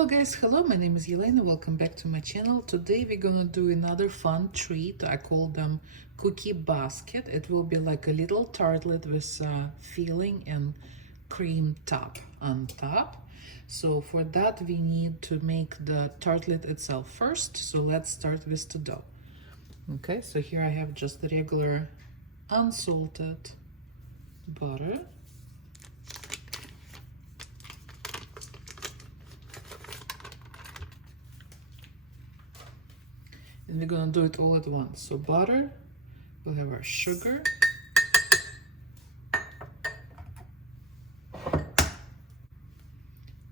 Hello guys, hello, my name is Yelena, welcome back to my channel. Today we're gonna do another fun treat. I call them cookie basket. It will be like a little tartlet with filling and cream top on top. So for that we need to make the tartlet itself first. So let's start with the dough. Okay, so here I have just the regular unsalted butter. And we're gonna do it all at once. So butter, we'll have our sugar,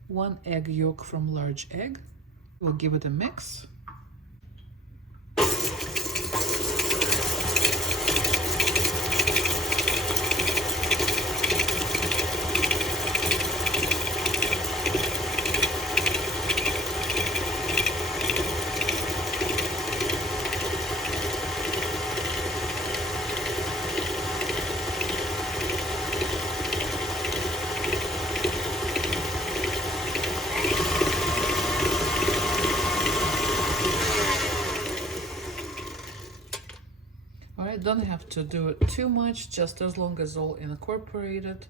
one egg yolk from large egg. We'll give it a mix. Alright, don't have to do it too much, just as long as all incorporated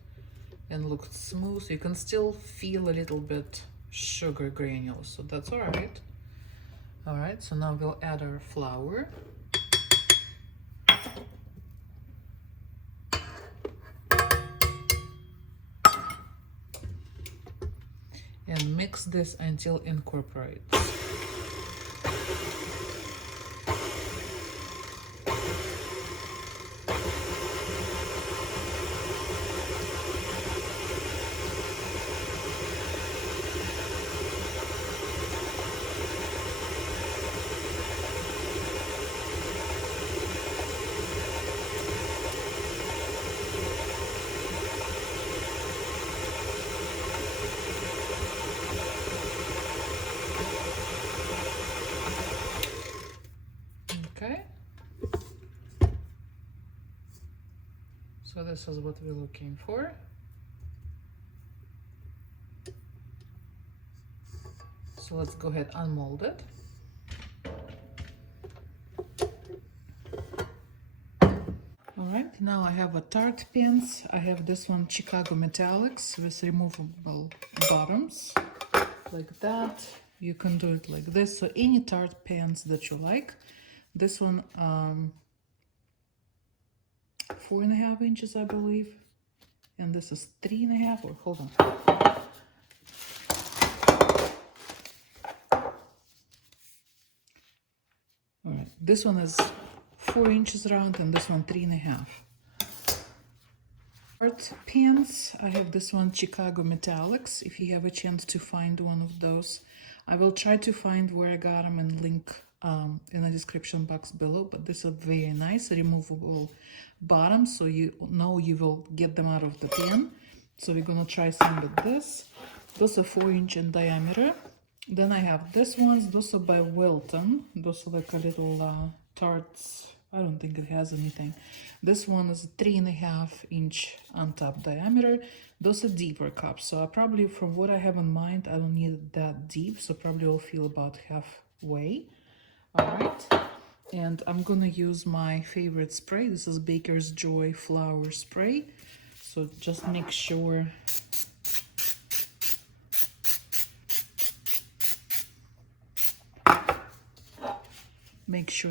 and looks smooth. You can still feel a little bit sugar granules, so that's alright. Alright, so now we'll add our flour. And mix this until it incorporates. Okay, so this is what we're looking for. So let's go ahead and mold it. Alright, now I have a tart pans. I have this one Chicago Metallics with removable bottoms, like that. You can do it like this, so any tart pans that you like. This one 4.5 inches, I believe, and this is 3.5, or hold on. All right, this one is 4 inches round and this one 3.5. Tart pans, I have this one Chicago Metallics. If you have a chance to find one of those, I will try to find where I got them and link in the description box below. But this is very nice removable bottom, so you know you will get them out of the pan. So we're gonna try some with this. Those are 4 inch in diameter. Then I have this ones. Those are by Wilton. Those are like a little tarts. I don't think it has anything. This one is 3.5 inch on top diameter. Those are deeper cups. So I probably, from what I have in mind, I don't need it that deep. So probably will fill about halfway. All right. And I'm gonna use my favorite spray. This is Baker's Joy flour spray. So just make sure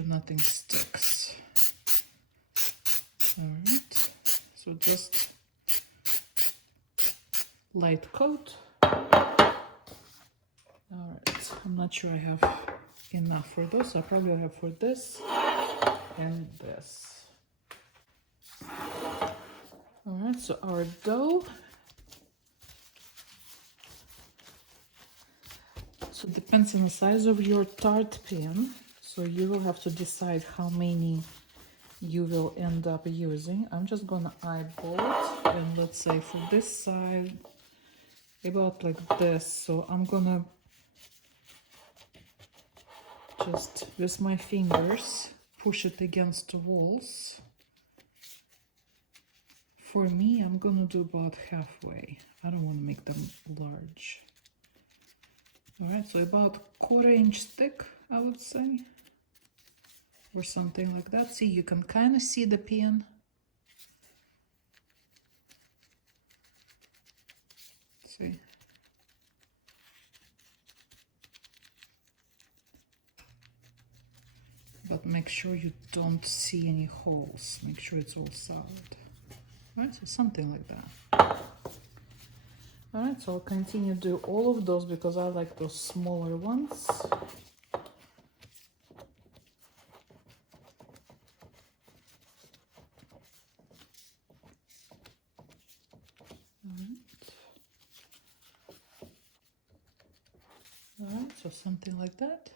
nothing sticks. All right, so just light coat. All right, I'm not sure I have enough for those. I probably have for this and this. All right, so our dough. So it depends on the size of your tart pan. So you will have to decide how many you will end up using. I'm just gonna eyeball it, and let's say for this side, about like this. So I'm gonna just with my fingers push it against the walls. For me, I'm gonna do about halfway. I don't want to make them large. All right, so about 1/4 inch thick, I would say, or something like that. See, you can kind of see the pan. See. But make sure you don't see any holes. Make sure it's all solid. Right, so something like that. All right, so I'll continue to do all of those because I like those smaller ones. All right, so something like that.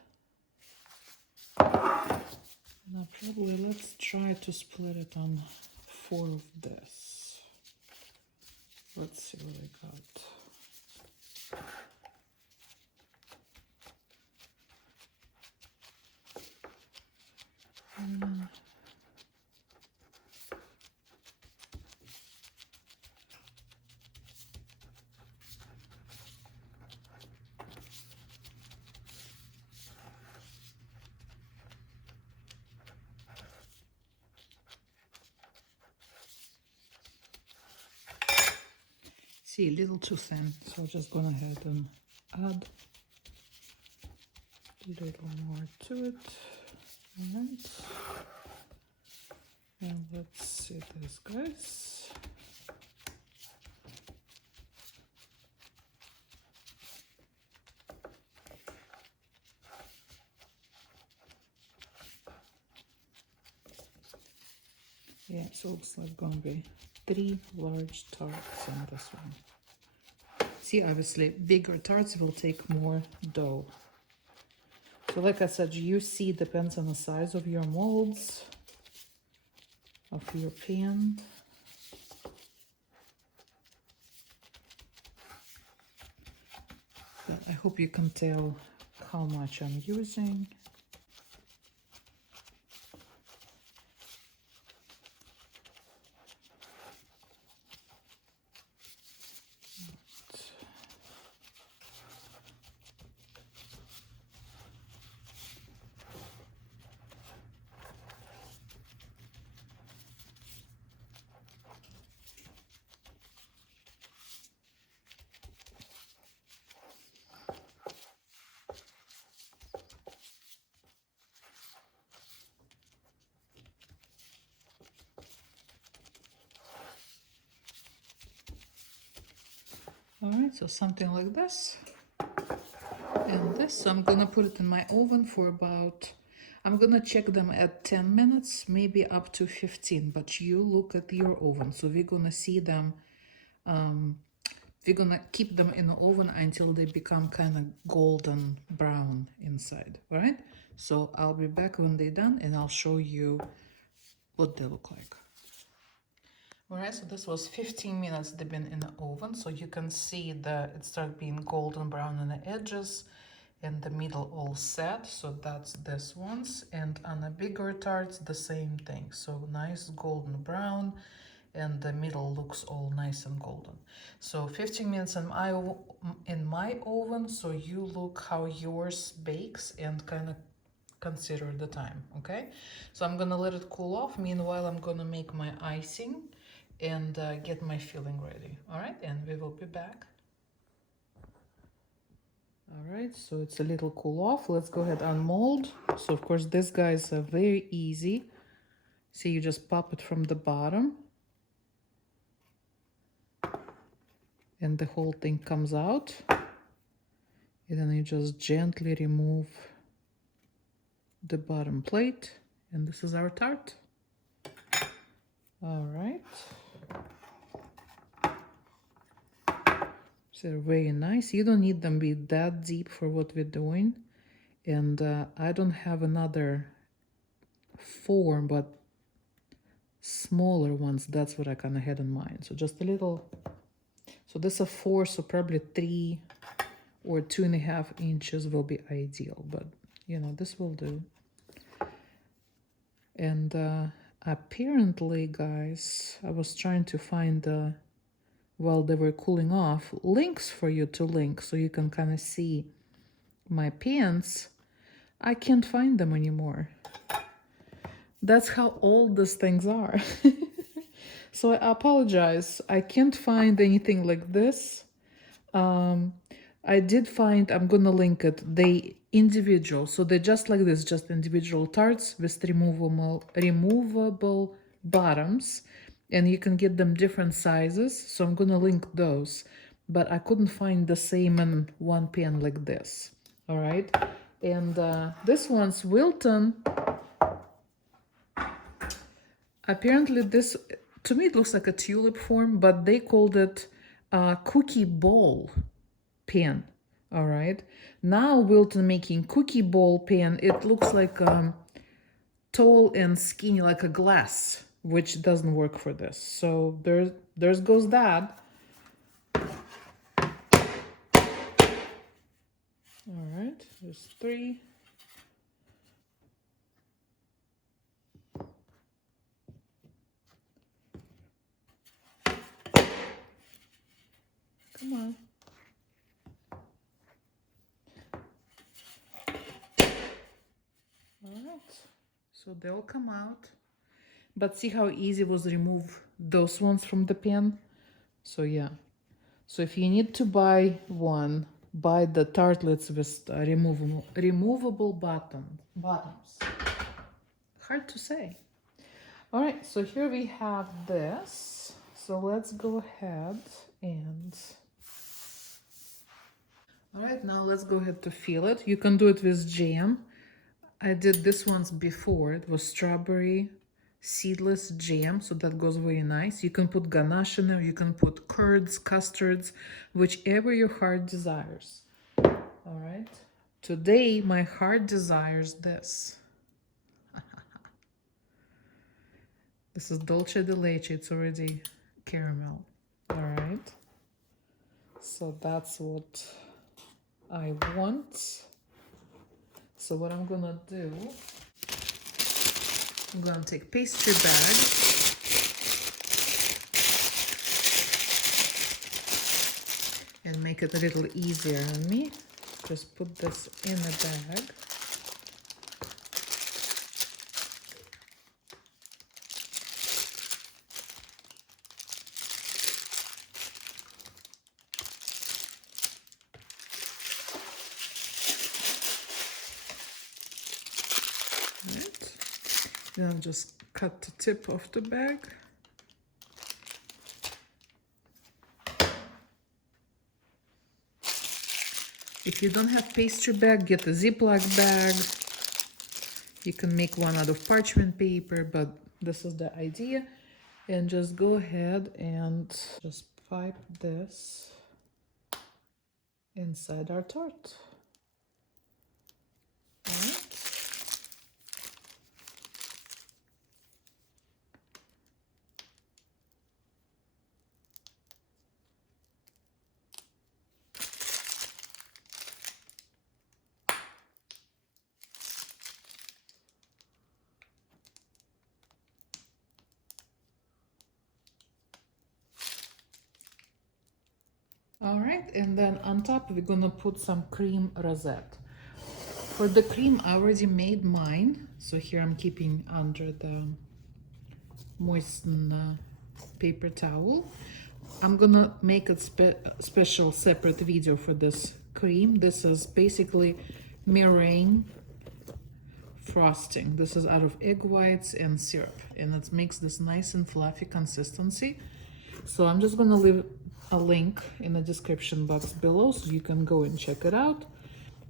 Now probably let's try to split it on 4 of this. Let's see what I got. See, a little too thin, so I'm just gonna ahead and add a little more to it. All right. And let's see this, guys. Yeah, so it looks like gonna be 3 large tarts on this one. See, obviously, bigger tarts will take more dough. So like I said, you see, depends on the size of your molds, of your pan. But I hope you can tell how much I'm using. All right, so something like this. And this, so I'm gonna put it in my oven for about, I'm gonna check them at 10 minutes, maybe up to 15, but you look at your oven. So we're gonna see them, we're gonna keep them in the oven until they become kind of golden brown inside, right? So I'll be back when they're done and I'll show you what they look like. All right, so this was 15 minutes they've been in the oven, so you can see that it started being golden brown on the edges and the middle all set. So that's this ones, and on the bigger tarts the same thing. So nice golden brown and the middle looks all nice and golden. So 15 minutes in my oven, so you look how yours bakes and kind of consider the time. Okay, so I'm gonna let it cool off. Meanwhile, I'm gonna make my icing and get my filling ready. All right, and we will be back. All right, so it's a little cool off. Let's go ahead and mold. So of course these guys are very easy. See, you just pop it from the bottom and the whole thing comes out, and then you just gently remove the bottom plate, and this is our tart. All right, so they're very nice. You don't need them be that deep for what we're doing, and I don't have another form, but smaller ones, that's what I kind of had in mind. So just a little, so this is a 4, so probably 3 or 2.5 inches will be ideal, but you know, this will do. And apparently, guys, I was trying to find while they were cooling off, links for you to link so you can kind of see my pans, I can't find them anymore. That's how old these things are. So I apologize. I can't find anything like this. I did find, I'm gonna link it, they individual. So they're just like this, just individual tarts with removable bottoms. And you can get them different sizes. So I'm gonna link those. But I couldn't find the same in one pan like this. All right. And this one's Wilton. Apparently this, to me it looks like a tulip form, but they called it cookie bowl pan. All right. Now Wilton making cookie bowl pan. It looks like tall and skinny, like a glass, which doesn't work for this. So there's goes that. All right. There's 3. Come on. All right. So they'll come out. But see how easy it was to remove those ones from the pan? So yeah. So if you need to buy one, buy the tartlets with removable bottoms. Hard to say. All right, so here we have this. So let's go ahead and... All right, now let's go ahead to fill it. You can do it with jam. I did this once before. It was strawberry seedless jam, so that goes very nice. You can put ganache in there, you can put curds, custards, whichever your heart desires. All right. Today, my heart desires this. This is dolce de leche. It's already caramel. All right. So that's what I want. So what I'm gonna do, I'm gonna take pastry bag. And make it a little easier on me. Just put this in a bag. Right. Then I'll just cut the tip off the bag. If you don't have pastry bag, get a Ziploc bag. You can make one out of parchment paper, but this is the idea. And just go ahead and just pipe this inside our tart. All right. All right, and then on top we're gonna put some cream rosette. For the cream, I already made mine. So here I'm keeping under the moistened paper towel. I'm gonna make a special separate video for this cream. This is basically meringue frosting. This is out of egg whites and syrup, and it makes this nice and fluffy consistency. So I'm just gonna leave a link in the description box below so you can go and check it out.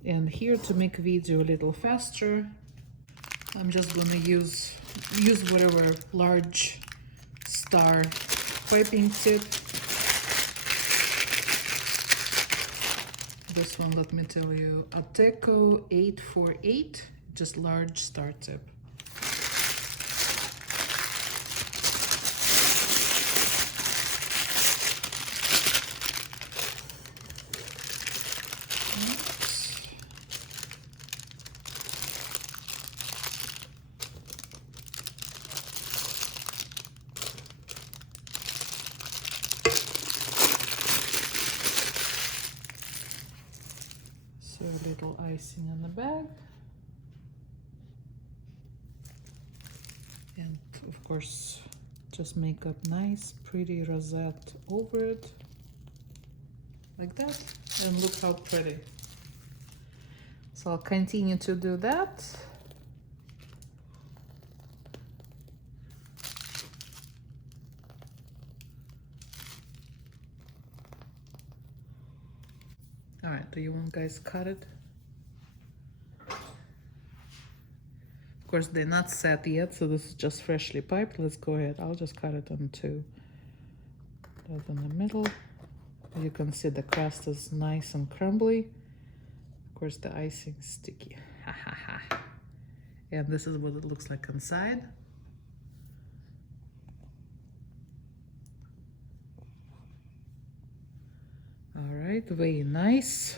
And here, to make video a little faster, I'm just gonna use whatever large star piping tip. This one, let me tell you, Ateco 848, just large star tip. So a little icing in the bag. And of course, just make a nice, pretty rosette over it. Like that. And look how pretty. So I'll continue to do that. All right, do you want guys cut it? Of course, they're not set yet, so this is just freshly piped. Let's go ahead. I'll just cut it on two. That in the middle. You can see the crust is nice and crumbly. Of course, the icing is sticky. Ha ha ha. And this is what it looks like inside. All right, very nice.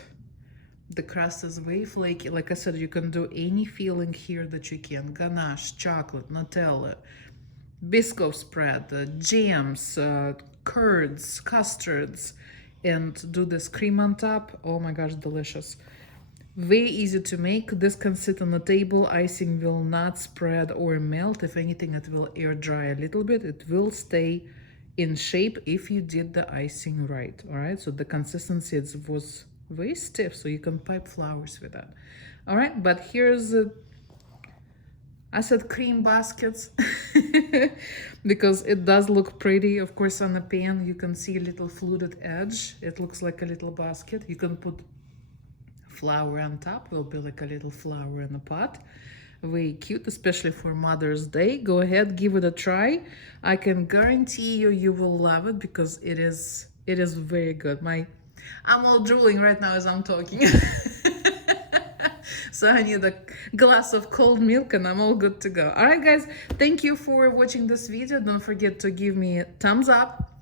The crust is very flaky. Like I said, you can do any filling here that you can. Ganache, chocolate, Nutella, biscuit spread, jams, curds, custards, and do this cream on top. Oh my gosh, delicious. Very easy to make. This can sit on the table. Icing will not spread or melt. If anything, it will air dry a little bit. It will stay in shape if you did the icing right. All right, so the consistency was very stiff, so you can pipe flowers with that. All right, but here's I said cream baskets because it does look pretty. Of course, on the pan you can see a little fluted edge. It looks like a little basket. You can put flower on top. Will be like a little flower in a pot. Very cute, especially for Mother's Day. Go ahead, give it a try. I can guarantee you will love it because it is very good. I'm all drooling right now as I'm talking. So I need a glass of cold milk and I'm all good to go. All right, guys, thank you for watching this video. Don't forget to give me a thumbs up,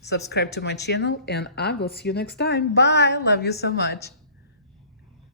subscribe to my channel, and I will see you next time. Bye. Love you so much.